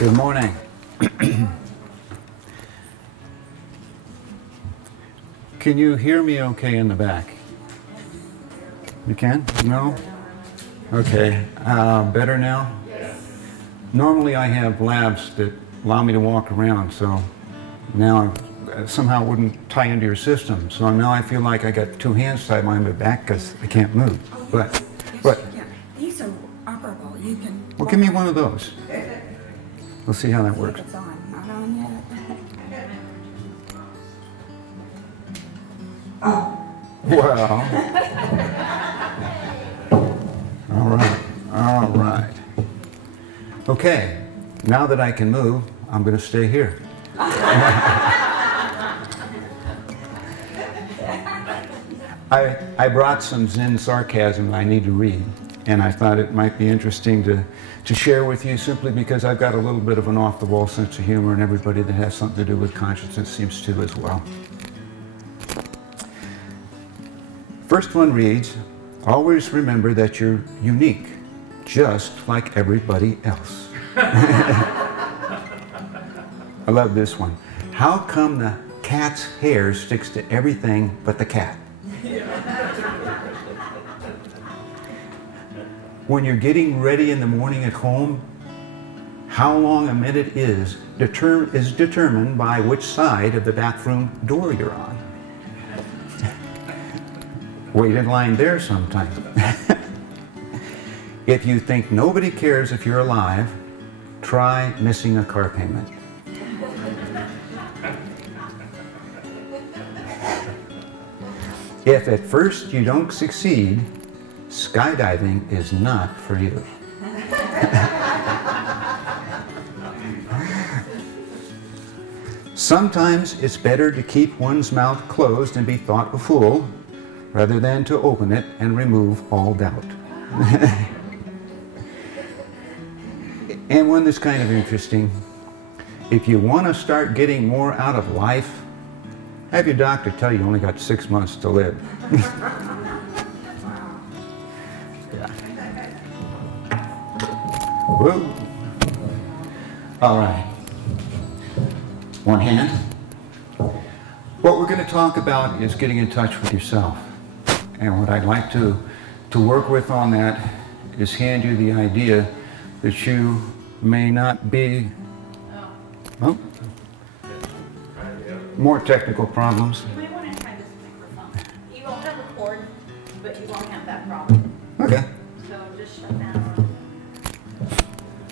Good morning. Can you hear me okay in the back? You can? No? Okay. Better now? Normally I have labs that allow me to walk around, so now somehow it wouldn't tie into your system. So now I feel like I got two hands tied behind my back because I can't move. But these are operable. You can. Well, give me one of those. We'll see how that works. It's on. Not on yet. Well. All right. Okay, now that I can move, I'm going to stay here. I brought some Zen sarcasm I need to read, and I thought it might be interesting to share with you simply because I've got a little bit of an off-the-wall sense of humor, and everybody that has something to do with consciousness seems to as well. First one reads, "Always remember that you're unique, just like everybody else." I love this one. How come the cat's hair sticks to everything but the cat? When you're getting ready in the morning at home, how long a minute is determined by which side of the bathroom door you're on. Wait in line there sometime. If you think nobody cares if you're alive, try missing a car payment. If at first you don't succeed, skydiving is not for you. Sometimes it's better to keep one's mouth closed and be thought a fool, rather than to open it and remove all doubt. And one that's kind of interesting, if you want to start getting more out of life, have your doctor tell you only got 6 months to live. Yeah. Woo. All right. One hand. What we're going to talk about is getting in touch with yourself. And what I'd like to work with on that is hand you the idea that you may not be, well, more technical problems. You might want to try this microphone. You won't have a cord, but you won't have that problem. Okay. So just shut down.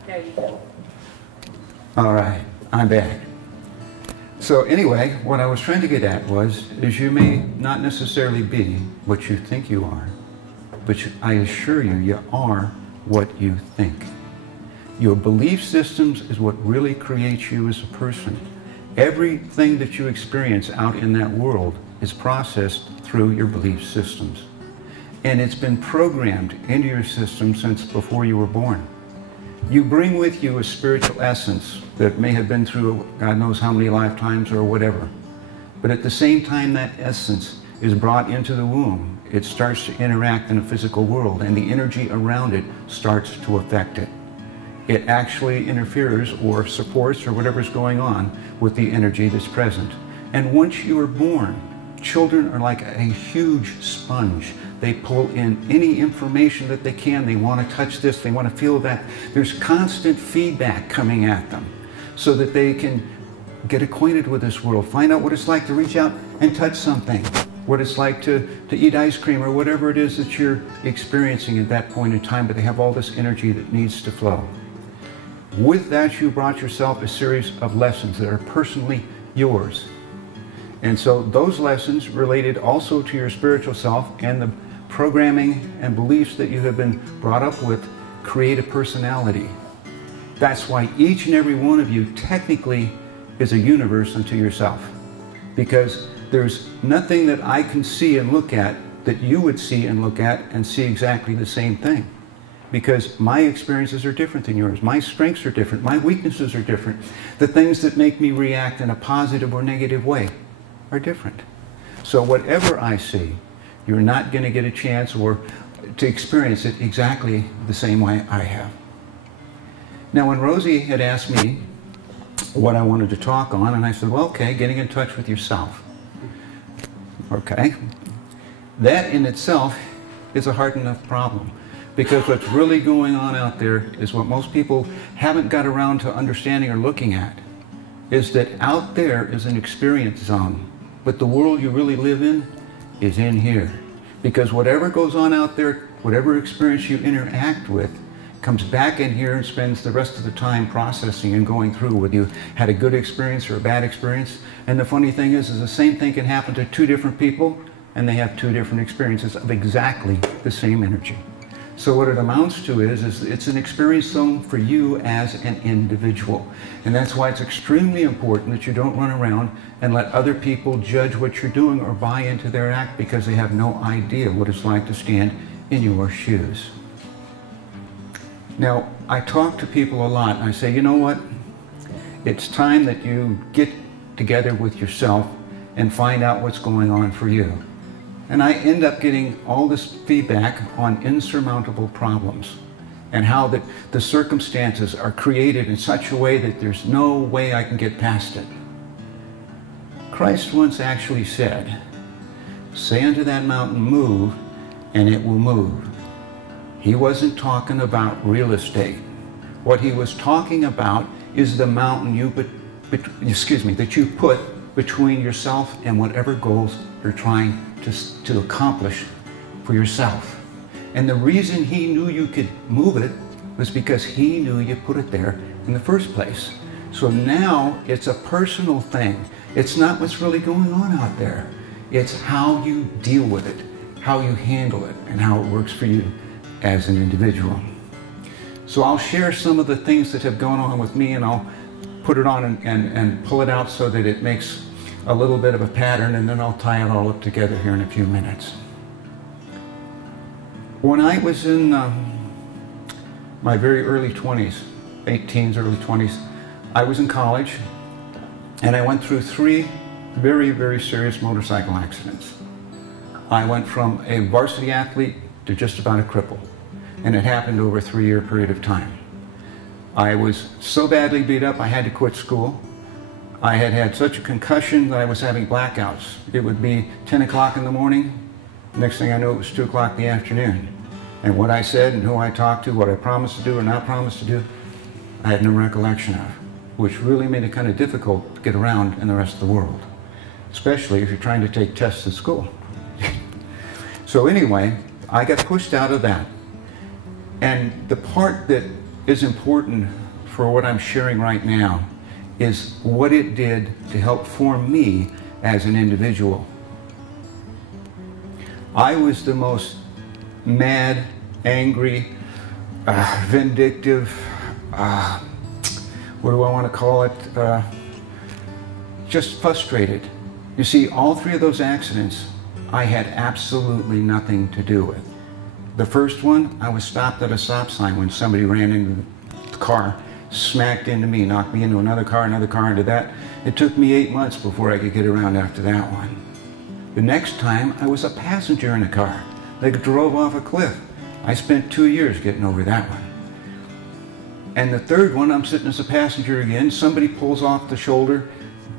There you go. All right, I'm back. So anyway, what I was trying to get at is you may not necessarily be what you think you are, but I assure you, you are what you think. Your belief systems is what really creates you as a person. Everything that you experience out in that world is processed through your belief systems. And it's been programmed into your system since before you were born. You bring with you a spiritual essence that may have been through God knows how many lifetimes or whatever. But at the same time that essence is brought into the womb, it starts to interact in a physical world, and the energy around it starts to affect it. It actually interferes or supports or whatever's going on with the energy that's present. And once you are born, children are like a huge sponge. They pull in any information that they can. They want to touch this, they want to feel that. There's constant feedback coming at them so that they can get acquainted with this world, find out what it's like to reach out and touch something, what it's like to eat ice cream or whatever it is that you're experiencing at that point in time, but they have all this energy that needs to flow. With that, you brought yourself a series of lessons that are personally yours. And so those lessons related also to your spiritual self and the programming and beliefs that you have been brought up with create a personality. That's why each and every one of you technically is a universe unto yourself. Because there's nothing that I can see and look at that you would see and look at and see exactly the same thing. Because my experiences are different than yours. My strengths are different. My weaknesses are different. The things that make me react in a positive or negative way are different. So whatever I see, you're not going to get a chance or to experience it exactly the same way I have. Now, when Rosie had asked me what I wanted to talk on, and I said, well, okay, getting in touch with yourself. Okay. That in itself is a hard enough problem, because what's really going on out there is what most people haven't got around to understanding or looking at, is that out there is an experience zone, but the world you really live in is in here. Because whatever goes on out there, whatever experience you interact with, comes back in here and spends the rest of the time processing and going through whether you had a good experience or a bad experience. And the funny thing is the same thing can happen to two different people, and they have two different experiences of exactly the same energy. So what it amounts to is it's an experience zone for you as an individual. And that's why it's extremely important that you don't run around and let other people judge what you're doing or buy into their act, because they have no idea what it's like to stand in your shoes. Now, I talk to people a lot, and I say, you know what? It's time that you get together with yourself and find out what's going on for you. And I end up getting all this feedback on insurmountable problems and how the circumstances are created in such a way that there's no way I can get past it. Christ once actually said, say unto that mountain, move, and it will move. He wasn't talking about real estate. What he was talking about is the mountain that you put between yourself and whatever goals you're trying to accomplish for yourself. And the reason he knew you could move it was because he knew you put it there in the first place. So now it's a personal thing. It's not what's really going on out there. It's how you deal with it, how you handle it, and how it works for you as an individual. So I'll share some of the things that have gone on with me, and I'll put it on and pull it out so that it makes a little bit of a pattern, and then I'll tie it all up together here in a few minutes. When I was in my very early 20s, late teens, early 20s, I was in college, and I went through 3 very, very serious motorcycle accidents. I went from a varsity athlete to just about a cripple, and it happened over a 3-year period of time. I was so badly beat up I had to quit school. I had had such a concussion that I was having blackouts. It would be 10 o'clock in the morning. Next thing I knew, it was 2 o'clock in the afternoon. And what I said and who I talked to, what I promised to do or not promised to do, I had no recollection of, which really made it kind of difficult to get around in the rest of the world, especially if you're trying to take tests at school. So anyway, I got pushed out of that. And the part that is important for what I'm sharing right now is what it did to help form me as an individual. I was the most mad, angry, vindictive, what do I want to call it? Just frustrated. You see, all 3 of those accidents I had absolutely nothing to do with. The first one, I was stopped at a stop sign when somebody ran into the car, smacked into me, knocked me into another car into that. It took me 8 months before I could get around after that one. The next time, I was a passenger in a car that drove off a cliff. I spent 2 years getting over that one. And the third one, I'm sitting as a passenger again. Somebody pulls off the shoulder,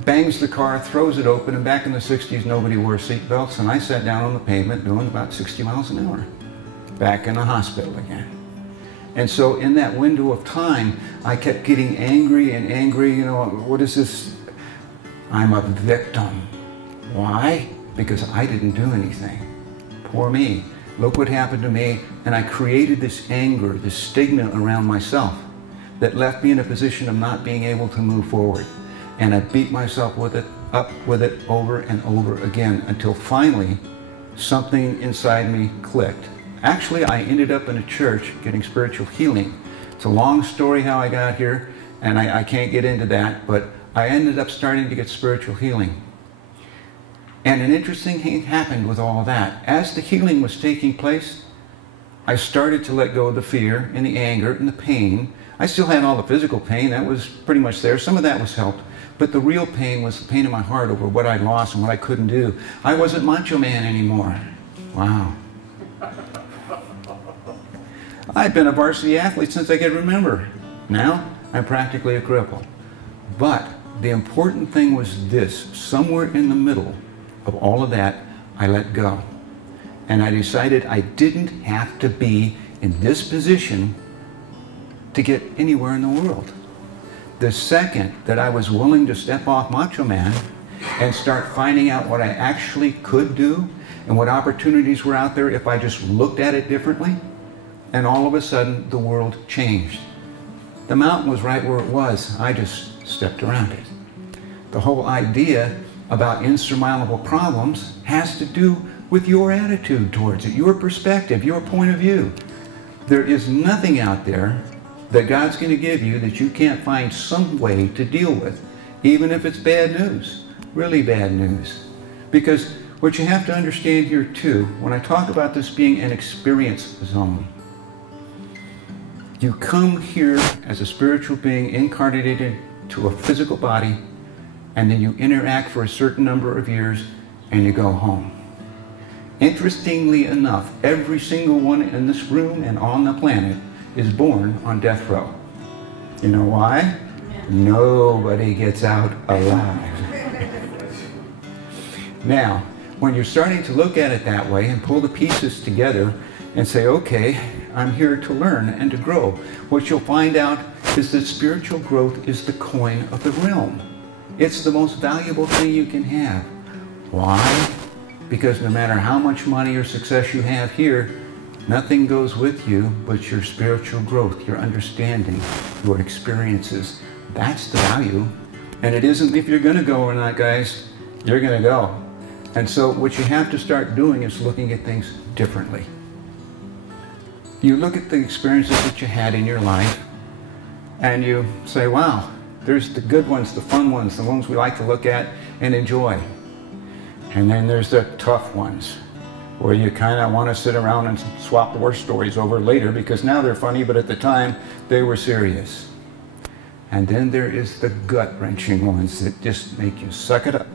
bangs the car, throws it open, and back in the 60s, nobody wore seat belts, and I sat down on the pavement doing about 60 miles an hour, back in the hospital again. And so in that window of time, I kept getting angry and angry. You know, what is this? I'm a victim. Why? Because I didn't do anything. Poor me. Look what happened to me. And I created this anger, this stigma around myself that left me in a position of not being able to move forward. And I beat myself with it, up with it over and over again, until finally something inside me clicked. Actually, I ended up in a church getting spiritual healing. It's a long story how I got here, and I can't get into that, but I ended up starting to get spiritual healing. And an interesting thing happened with all that. As the healing was taking place, I started to let go of the fear and the anger and the pain. I still had all the physical pain. That was pretty much there. Some of that was helped. But the real pain was the pain in my heart over what I lost and what I couldn't do. I wasn't Macho Man anymore. Wow. I'd been a varsity athlete since I could remember. Now, I'm practically a cripple. But the important thing was this: somewhere in the middle of all of that, I let go. And I decided I didn't have to be in this position to get anywhere in the world. The second that I was willing to step off Macho Man and start finding out what I actually could do and what opportunities were out there if I just looked at it differently, and all of a sudden the world changed. The mountain was right where it was. I just stepped around it. The whole idea about insurmountable problems has to do with your attitude towards it, your perspective, your point of view. There is nothing out there that God's going to give you that you can't find some way to deal with, even if it's bad news, really bad news. Because what you have to understand here too, when I talk about this being an experience zone, you come here as a spiritual being incarnated into a physical body, and then you interact for a certain number of years, and you go home. Interestingly enough, every single one in this room and on the planet is born on death row. You know why? Yeah. Nobody gets out alive. Now, when you're starting to look at it that way and pull the pieces together and say, okay, I'm here to learn and to grow, what you'll find out is that spiritual growth is the coin of the realm. It's the most valuable thing you can have. Why? Because no matter how much money or success you have here, nothing goes with you but your spiritual growth, your understanding, your experiences. That's the value. And it isn't if you're going to go or not, guys. You're going to go. And so what you have to start doing is looking at things differently. You look at the experiences that you had in your life, and you say, wow, there's the good ones, the fun ones, the ones we like to look at and enjoy. And then there's the tough ones, where you kind of want to sit around and swap war stories over later because now they're funny, but at the time they were serious. And then there is the gut-wrenching ones that just make you suck it up.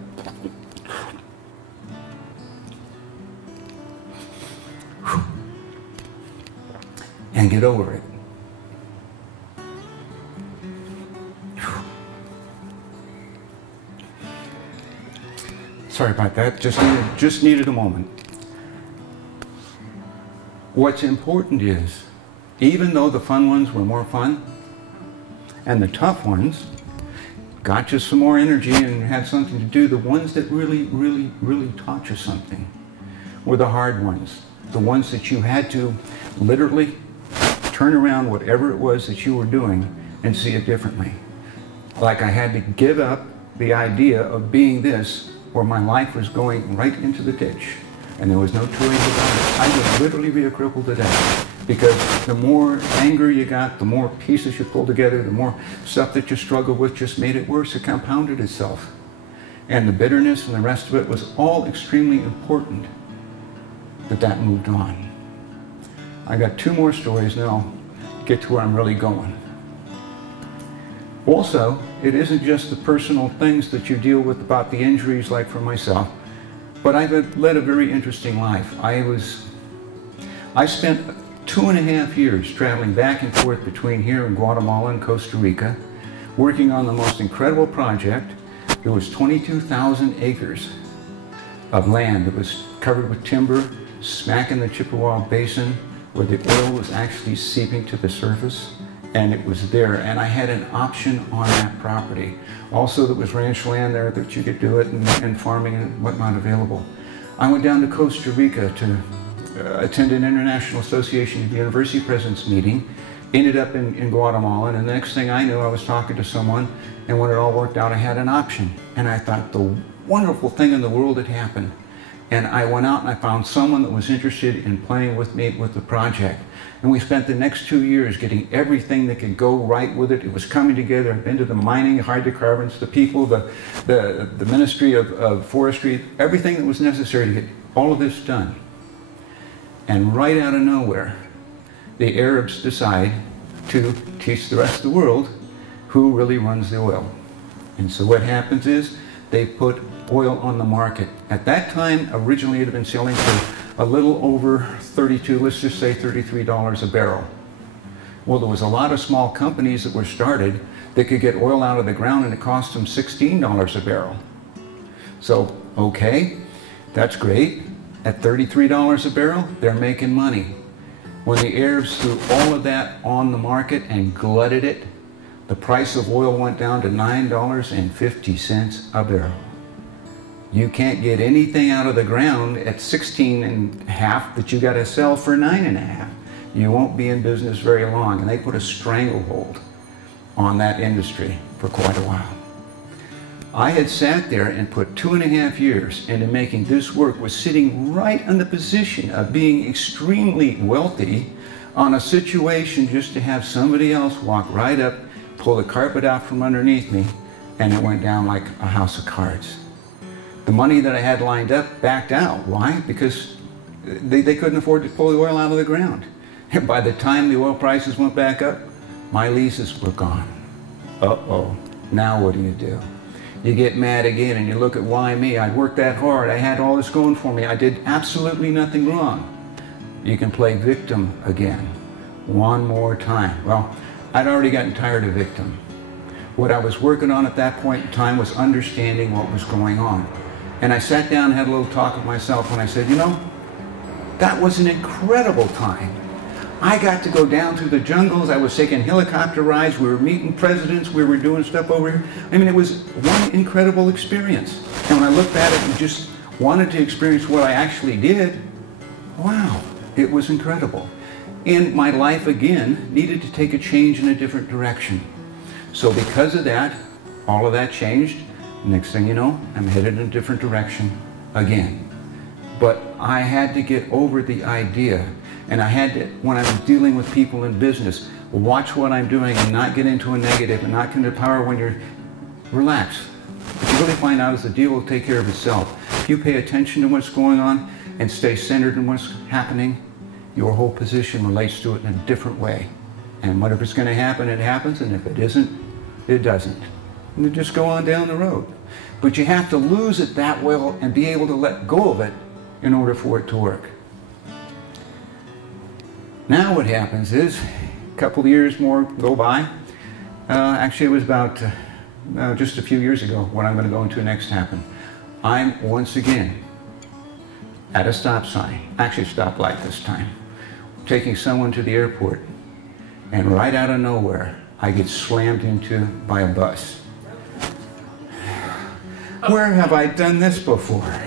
And get over it. Sorry about that, just needed a moment. What's important is, even though the fun ones were more fun, and the tough ones got you some more energy and had something to do, the ones that really, really, really taught you something were the hard ones. The ones that you had to literally turn around whatever it was that you were doing and see it differently. Like I had to give up the idea of being this, where my life was going right into the ditch. And there was no two ways about it. I would literally be a cripple today. Because the more anger you got, the more pieces you pulled together, the more stuff that you struggled with just made it worse. It compounded itself. And the bitterness and the rest of it was all extremely important that moved on. I got two more stories, and then I'll get to where I'm really going. Also, it isn't just the personal things that you deal with about the injuries, like for myself, but I've led a very interesting life. I spent 2.5 years traveling back and forth between here and Guatemala and Costa Rica, working on the most incredible project. There was 22,000 acres of land that was covered with timber, smack in the Chippewa Basin, where the oil was actually seeping to the surface, and it was there. And I had an option on that property. Also, there was ranch land there that you could do it, and farming and whatnot available. I went down to Costa Rica to attend an International Association of University Presidents meeting, ended up in Guatemala, and the next thing I knew, I was talking to someone, and when it all worked out, I had an option. And I thought the wonderful thing in the world had happened. And I went out and I found someone that was interested in playing with me with the project. And we spent the next 2 years getting everything that could go right with it. It was coming together. I've been to the mining, hydrocarbons, the people, the Ministry of Forestry, everything that was necessary to get all of this done. And right out of nowhere, the Arabs decide to teach the rest of the world who really runs the oil. And so what happens is they put oil on the market. At that time, originally it had been selling for a little over 32, let's just say $33 a barrel. Well, there was a lot of small companies that were started that could get oil out of the ground, and it cost them $16 a barrel. So, okay, that's great. At $33 a barrel, they're making money. When the Arabs threw all of that on the market and glutted it, the price of oil went down to $9.50 a barrel. You can't get anything out of the ground at 16.5 that you got to sell for 9.5. You won't be in business very long. And they put a stranglehold on that industry for quite a while. I had sat there and put 2.5 years into making this work, was sitting right in the position of being extremely wealthy on a situation just to have somebody else walk right up, pull the carpet out from underneath me, and it went down like a house of cards. The money that I had lined up backed out. Why? Because they couldn't afford to pull the oil out of the ground. And by the time the oil prices went back up, my leases were gone. Uh-oh, now what do? You get mad again and you look at why me? I worked that hard, I had all this going for me, I did absolutely nothing wrong. You can play victim again, one more time. Well, I'd already gotten tired of victim. What I was working on at that point in time was understanding what was going on. And I sat down and had a little talk with myself and I said, you know, that was an incredible time. I got to go down through the jungles, I was taking helicopter rides, we were meeting presidents, we were doing stuff over here. I mean, it was one incredible experience. And when I looked at it and just wanted to experience what I actually did, wow, it was incredible. And my life again needed to take a change in a different direction. So because of that, all of that changed. Next thing you know, I'm headed in a different direction again. But I had to get over the idea, and I had to, when I was dealing with people in business, watch what I'm doing and not get into a negative and not get into power when you're relaxed. What you really find out is the deal will take care of itself. If you pay attention to what's going on and stay centered in what's happening, your whole position relates to it in a different way. And whatever's going to happen, it happens, and if it isn't, it doesn't. And you just go on down the road. But you have to lose it that well and be able to let go of it in order for it to work. Now what happens is, a couple of years more go by. Actually, it was about just a few years ago, what I'm going to go into next happened. I'm once again at a stop sign, actually a stoplight this time, taking someone to the airport, and right out of nowhere, I get slammed into by a bus. Where have I done this before?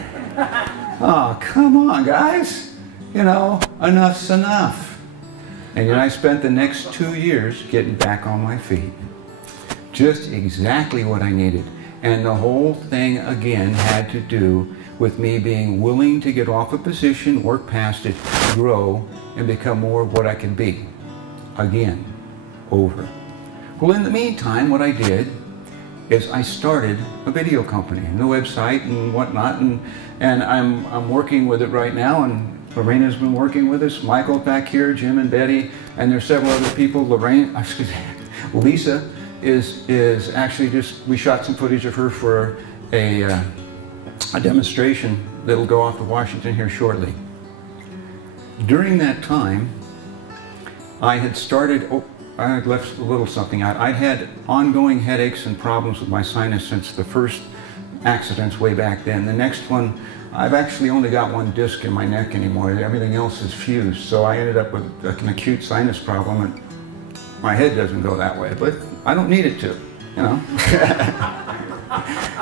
Oh, come on, guys. You know, enough's enough. And yet I spent the next 2 years getting back on my feet. Just exactly what I needed. And the whole thing, again, had to do with me being willing to get off a position, work past it, grow, and become more of what I can be. Again, over. Well, in the meantime, what I did is I started a video company, and a website and whatnot, and I'm working with it right now, and Lorena's been working with us, Michael back here, Jim and Betty, and there's several other people. Lisa is actually we shot some footage of her for a demonstration that'll go off to Washington here shortly. During that time, I had started, I had left a little something out. I'd had ongoing headaches and problems with my sinus since the first accidents way back then. The next one, I've actually only got one disc in my neck anymore. Everything else is fused. So I ended up with an acute sinus problem, and my head doesn't go that way, but I don't need it to, you know.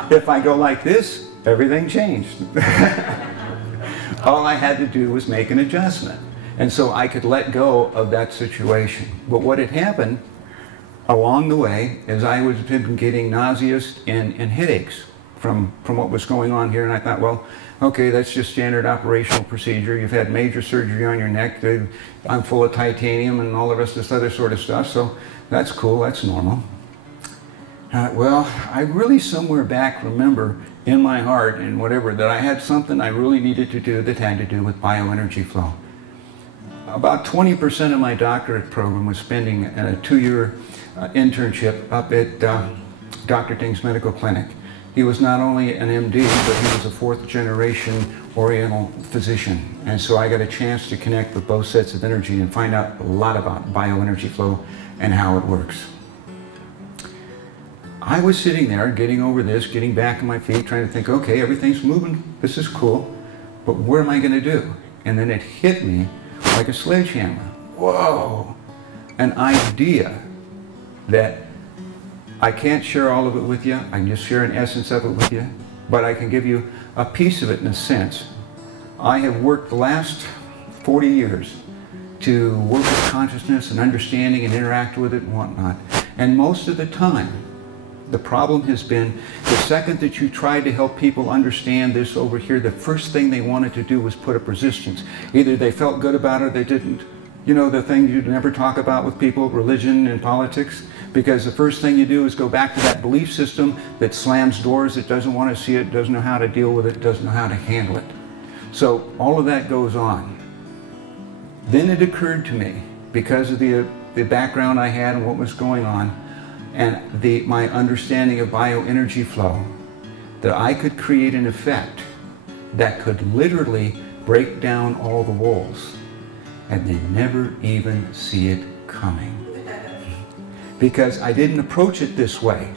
If I go like this, everything changed. All I had to do was make an adjustment. And so I could let go of that situation. But what had happened along the way is I was getting nauseous and headaches from what was going on here. And I thought, well, okay, that's just standard operational procedure. You've had major surgery on your neck. I'm full of titanium and all the rest of this other sort of stuff. So that's cool, that's normal. Well, I really somewhere back remember in my heart and whatever that I had something I really needed to do that had to do with bioenergy flow. About 20% of my doctorate program was spending a 2-year internship up at Dr. Ding's medical clinic. He was not only an MD, but he was a fourth-generation Oriental physician. And so I got a chance to connect with both sets of energy and find out a lot about bioenergy flow and how it works. I was sitting there getting over this, getting back on my feet, trying to think, okay, everything's moving, this is cool, but what am I going to do? And then it hit me like a sledgehammer. Whoa! An idea that I can't share all of it with you. I can just share an essence of it with you, but I can give you a piece of it in a sense. I have worked the last 40 years to work with consciousness and understanding and interact with it and whatnot. And most of the time, the problem has been the second that you tried to help people understand this over here, the first thing they wanted to do was put up resistance. Either they felt good about it or they didn't. You know, the thing you never talk about with people, religion and politics, because the first thing you do is go back to that belief system that slams doors, it doesn't want to see it, doesn't know how to deal with it, doesn't know how to handle it. So all of that goes on. Then it occurred to me, because of the background I had and what was going on, and my understanding of bioenergy flow, that I could create an effect that could literally break down all the walls, and they never even see it coming. Because I didn't approach it this way.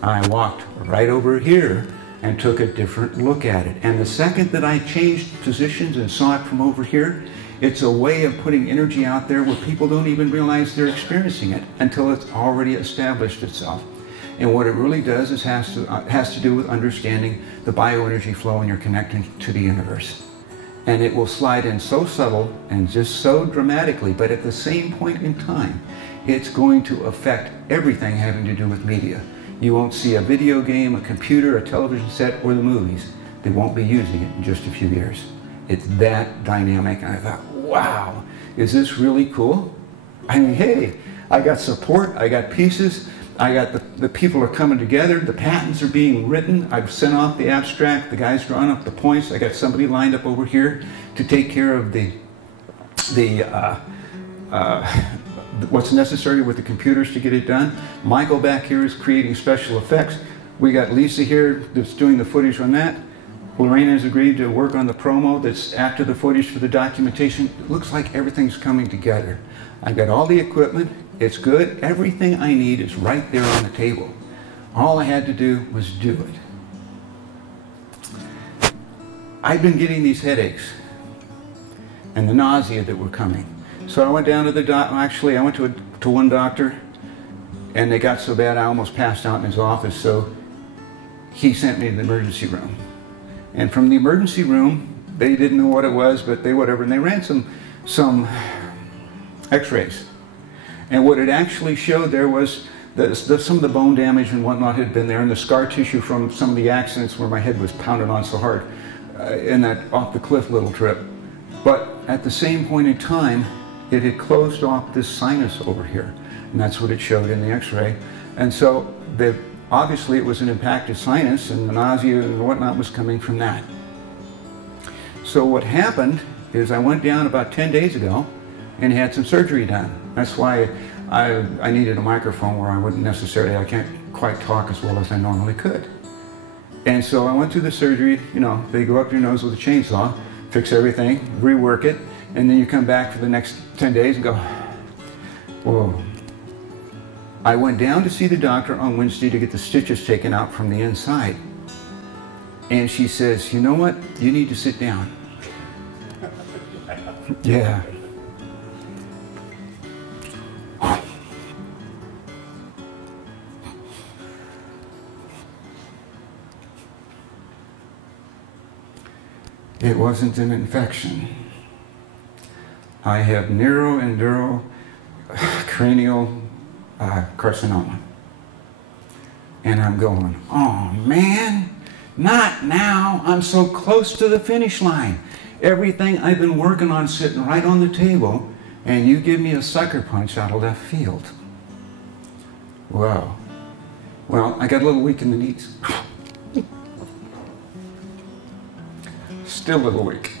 I walked right over here and took a different look at it. And the second that I changed positions and saw it from over here, it's a way of putting energy out there where people don't even realize they're experiencing it until it's already established itself. And what it really does is has to do with understanding the bioenergy flow and your connection to the universe. And it will slide in so subtle and just so dramatically, but at the same point in time, it's going to affect everything having to do with media. You won't see a video game, a computer, a television set, or the movies. They won't be using it in just a few years. It's that dynamic. And I thought, wow, is this really cool? I mean, hey, I got support, I got pieces, I got the people are coming together, the patents are being written, I've sent off the abstract, the guy's drawn up the points, I got somebody lined up over here to take care of what's necessary with the computers to get it done. Michael back here is creating special effects. We got Lisa here that's doing the footage on that. Lorena has agreed to work on the promo that's after the footage for the documentation. It looks like everything's coming together. I've got all the equipment. It's good. Everything I need is right there on the table. All I had to do was do it. I've been getting these headaches and the nausea that were coming. So I went down to the doctor. Actually, I went to one doctor, and they got so bad I almost passed out in his office. So he sent me to the emergency room. And from the emergency room, they didn't know what it was, but they whatever, and they ran some x-rays. And what it actually showed there was that some of the bone damage and whatnot had been there, and the scar tissue from some of the accidents where my head was pounded on so hard in that off the cliff little trip. But at the same point in time, it had closed off this sinus over here, and that's what it showed in the x-ray. And so obviously it was an impacted sinus, and the nausea and whatnot was coming from that. So what happened is I went down about 10 days ago and had some surgery done. That's why I needed a microphone where I wouldn't necessarily, I can't quite talk as well as I normally could. And so I went through the surgery, you know, they go up your nose with a chainsaw, fix everything, rework it, and then you come back for the next 10 days and go, whoa. I went down to see the doctor on Wednesday to get the stitches taken out from the inside. And she says, you know what? You need to sit down. Yeah. It wasn't an infection. I have neuroendocrine cranial carcinoma. And I'm going, oh man, not now. I'm so close to the finish line. Everything I've been working on sitting right on the table, and you give me a sucker punch out of left field. Wow. Well, I got a little weak in the knees. Still a little weak.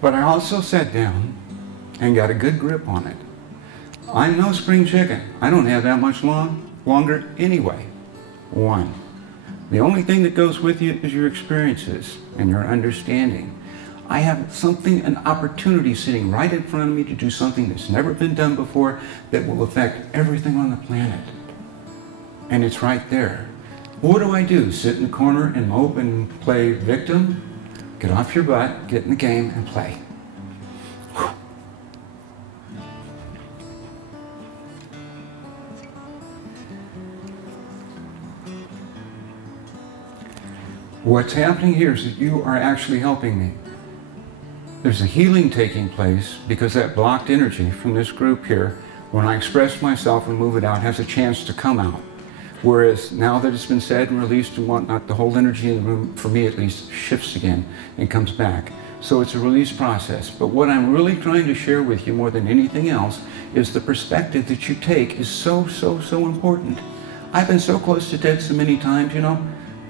But I also sat down and got a good grip on it. I'm no spring chicken. I don't have that much longer anyway. One. The only thing that goes with you is your experiences and your understanding. I have something, an opportunity sitting right in front of me to do something that's never been done before that will affect everything on the planet. And it's right there. What do? Sit in the corner and mope and play victim? Get off your butt, get in the game, and play. What's happening here is that you are actually helping me. There's a healing taking place because that blocked energy from this group here, when I express myself and move it out, has a chance to come out. Whereas now that it's been said and released and whatnot, the whole energy in the room, for me at least, shifts again and comes back. So it's a release process. But what I'm really trying to share with you more than anything else is the perspective that you take is so, so, so important. I've been so close to death so many times, you know.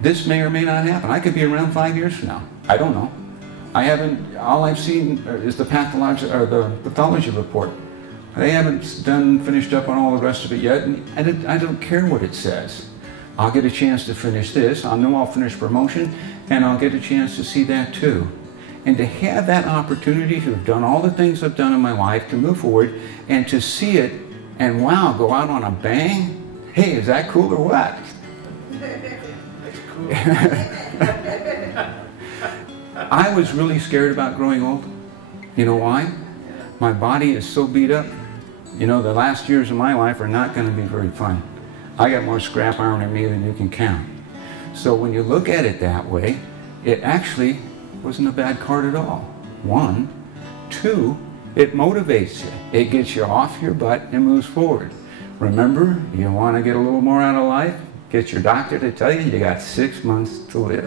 This may or may not happen. I could be around 5 years from now. I don't know. I haven't, all I've seen is the pathology report. They haven't finished up on all the rest of it yet, and I don't care what it says. I'll get a chance to finish this. I know I'll finish promotion, and I'll get a chance to see that too. And to have that opportunity to have done all the things I've done in my life, to move forward, and to see it, and wow, go out on a bang. Hey, is that cool or what? I was really scared about growing old. You know why? My body is so beat up. You know, the last years of my life are not going to be very fun. I got more scrap iron in me than you can count. So when you look at it that way, it actually wasn't a bad card at all. 1. 2, it motivates you. It gets you off your butt and moves forward. Remember, you want to get a little more out of life? Get your doctor to tell you got 6 months to live.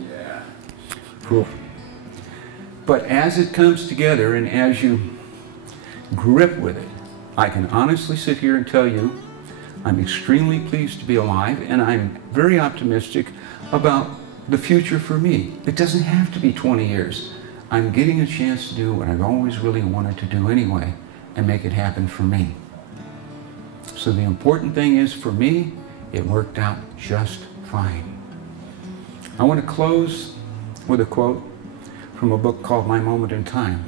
Yeah. Cool. But as it comes together and as you grip with it, I can honestly sit here and tell you I'm extremely pleased to be alive, and I'm very optimistic about the future for me. It doesn't have to be 20 years. I'm getting a chance to do what I've always really wanted to do anyway and make it happen for me. So the important thing is, for me, it worked out just fine. I want to close with a quote from a book called My Moment in Time.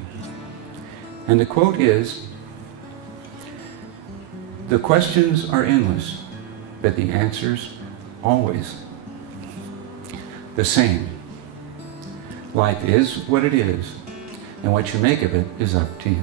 And the quote is, "The questions are endless, but the answers always the same. Life is what it is, and what you make of it is up to you."